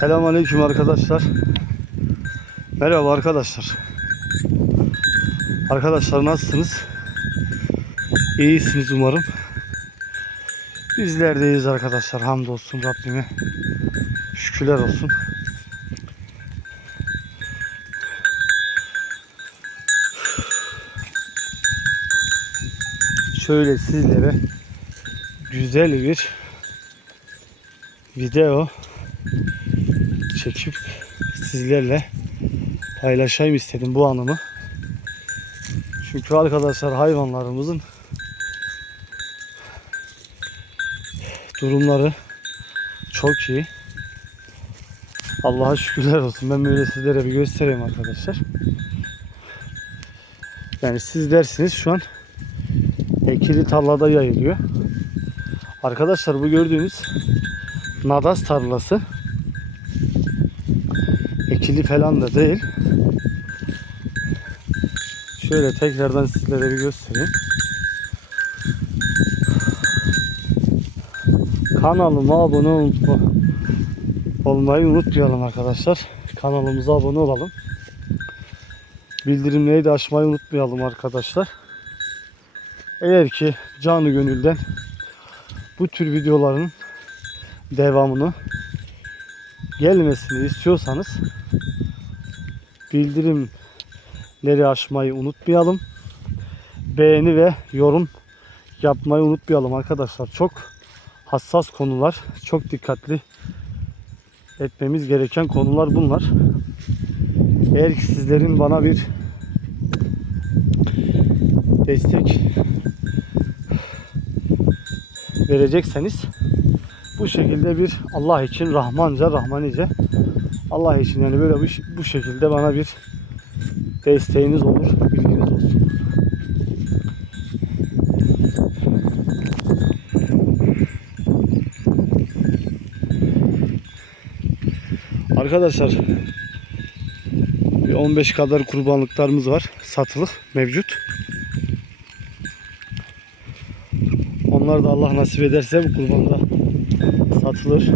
Selamünaleyküm arkadaşlar. Merhaba arkadaşlar. Arkadaşlar nasılsınız? İyisiniz umarım. Bizler de iyiyiz arkadaşlar. Hamdolsun Rabbime. Şükürler olsun. Şöyle sizlere güzel bir video çekip sizlerle paylaşayım istedim bu anımı. Çünkü arkadaşlar hayvanlarımızın durumları çok iyi. Allah'a şükürler olsun. Ben böyle sizlere bir göstereyim arkadaşlar. Yani siz dersiniz şu an ekili tarlada yayılıyor. Arkadaşlar bu gördüğünüz nadas tarlası ekili falan da değil. Şöyle tekrardan sizlere bir göstereyim. Kanalıma abone ol- olmayı unutmayalım arkadaşlar. Kanalımıza abone olalım. Bildirimleri de açmayı unutmayalım arkadaşlar. Eğer ki canı gönülden bu tür videoların devamını gelmesini istiyorsanız bildirimleri açmayı unutmayalım. Beğeni ve yorum yapmayı unutmayalım arkadaşlar. Çok hassas konular, çok dikkatli etmemiz gereken konular bunlar. Eğer ki sizlerin bana bir destek verecekseniz bu şekilde bir Allah için Rahmanca Rahmanice Allah için yani böyle bu, şekilde bana bir desteğiniz olur bilginiz olsun. Arkadaşlar bir 15 kadar kurbanlıklarımız var satılık mevcut. Onlar da Allah nasip ederse bu kurbanlara satılır.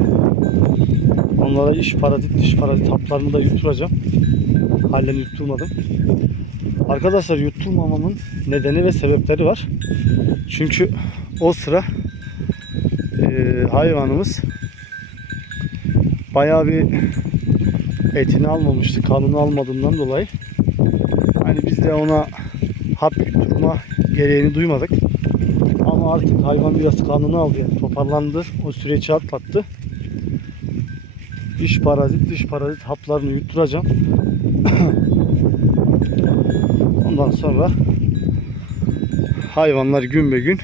Onlara iş parazit, dış parazit haplarını da yutturacağım. Halen yutturmadım. Arkadaşlar yutturmamamın nedeni ve sebepleri var. Çünkü o sıra e, hayvanımız bayağı bir etini almamıştı. Kanını almadığından dolayı. Hani biz de ona hap yutturma gereğini duymadık. Ama artık hayvan biraz kanını aldı yani toparlandı. O süreci atlattı. Diş parazit, dış parazit haplarını yutturacağım. Ondan sonra hayvanlar gün be gün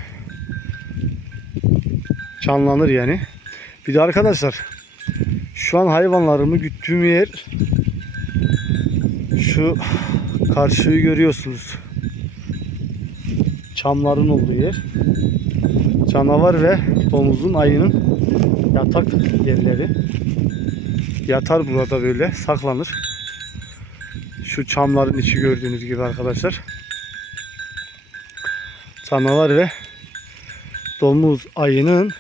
canlanır yani. Bir de arkadaşlar şu an hayvanlarımı güttüğüm yer şu karşıyı görüyorsunuz. Çamların olduğu yer. Canavar ve domuzun ayının yatak yerleri. Yatar burada böyle saklanır. Şu çamların içi gördüğünüz gibi arkadaşlar. Canavar ve domuz ayının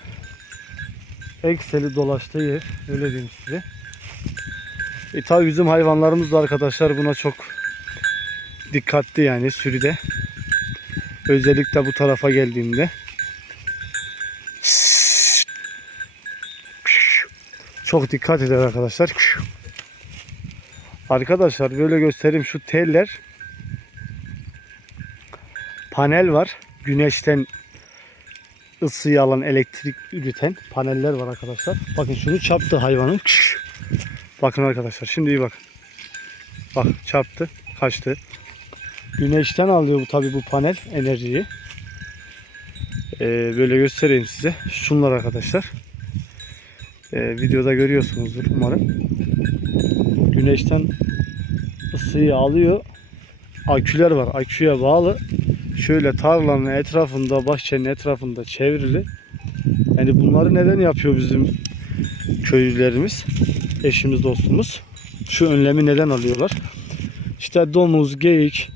ekseli dolaştığı yer. Öyle diyeyim size. E tabi bizim hayvanlarımız da arkadaşlar buna çok dikkatli yani sürüde. Özellikle bu tarafa geldiğimde. Çok dikkat eder arkadaşlar. Arkadaşlar böyle göstereyim şu teller panel var. Güneşten ısıyı alan elektrik üreten paneller var arkadaşlar. Bakın şunu çarptı hayvanın. Bakın arkadaşlar şimdi iyi bakın. Bak çarptı kaçtı. Güneşten alıyor bu tabi bu panel enerjiyi. Ee, böyle göstereyim size. Şunlar arkadaşlar. Ee, videoda görüyorsunuzdur umarım. Güneşten ısıyı alıyor. Aküler var. Aküye bağlı. Şöyle tarlanın etrafında, bahçenin etrafında çevrili. Yani bunları neden yapıyor bizim köylülerimiz? Eşimiz, dostumuz. Şu önlemi neden alıyorlar? İşte domuz, geyik,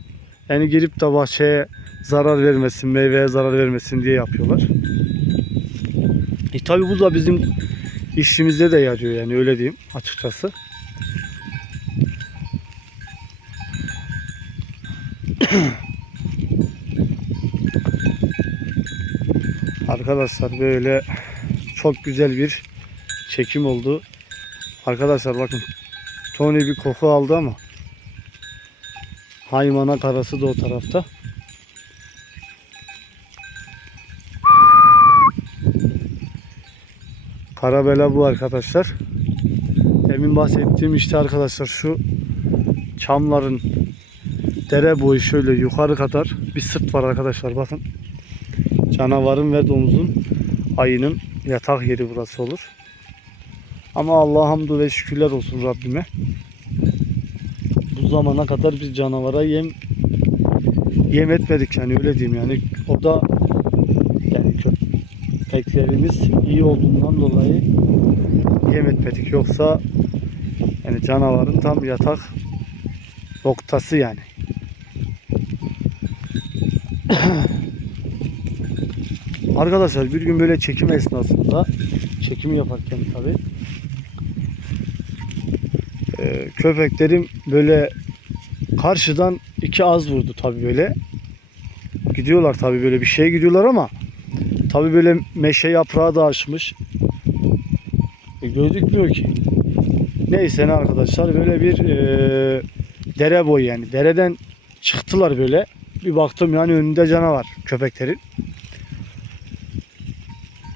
yani gelip de bahçeye zarar vermesin, meyveye zarar vermesin diye yapıyorlar. E tabi bu da bizim işimize de yarıyor yani öyle diyeyim açıkçası. Arkadaşlar böyle çok güzel bir çekim oldu. Arkadaşlar bakın Tony bir koku aldı ama Haymana karası da o tarafta. Karabela bu arkadaşlar. Demin bahsettiğim işte arkadaşlar şu çamların dere boyu şöyle yukarı kadar bir sırt var arkadaşlar bakın. Canavarın ve domuzun ayının yatak yeri burası olur. Ama Allah'a hamdü ve şükürler olsun Rabbime. Bu zamana kadar biz canavara yem yem etmedik yani öyle diyeyim yani. O da yani köpeklerimiz iyi olduğundan dolayı yem etmedik. Yoksa yani canavarın tam yatak noktası yani. Arkadaşlar bir gün böyle çekim esnasında çekimi yaparken tabi köpeklerim böyle karşıdan iki az vurdu tabi böyle. Gidiyorlar tabi böyle bir şeye gidiyorlar ama tabi böyle meşe yaprağı da açmış. E, gözükmüyor ki. Neyse ne arkadaşlar böyle bir e, dere boyu yani dereden çıktılar böyle. Bir baktım yani önünde canavar köpeklerin.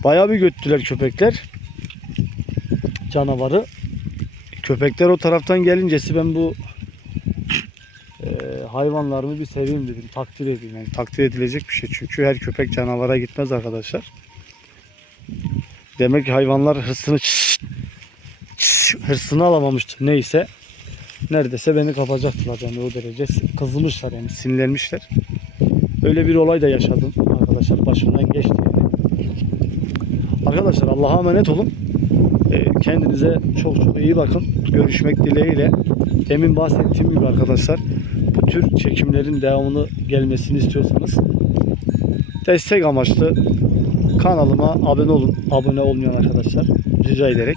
Bayağı bir göttüler köpekler. Canavarı. Köpekler o taraftan gelincesi ben bu e, hayvanlarımı bir seveyim dedim. Takdir edeyim. Yani takdir edilecek bir şey. Çünkü her köpek canavara gitmez arkadaşlar. Demek ki hayvanlar hırsını hırsını alamamıştır. Neyse. Neredeyse beni kapacaktılar yani o derece kızmışlar yani sinirlenmişler. Öyle bir olay da yaşadım arkadaşlar başımdan geçti. Arkadaşlar Allah'a emanet olun. Ee, Kendinize çok çok iyi bakın. Görüşmek dileğiyle. Demin bahsettiğim gibi arkadaşlar bu tür çekimlerin devamını gelmesini istiyorsanız destek amaçlı kanalıma abone olun. Abone olmayan arkadaşlar rica ederek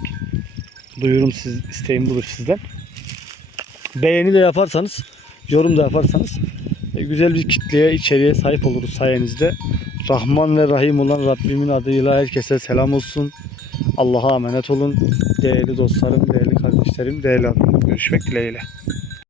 duyurum siz isteğim budur sizden. Beğeni de yaparsanız, yorum da yaparsanız e, güzel bir kitleye, içeriye sahip oluruz sayenizde. Rahman ve Rahim olan Rabbimin adıyla herkese selam olsun. Allah'a emanet olun. Değerli dostlarım, değerli kardeşlerim, değerli abim. Görüşmek dileğiyle.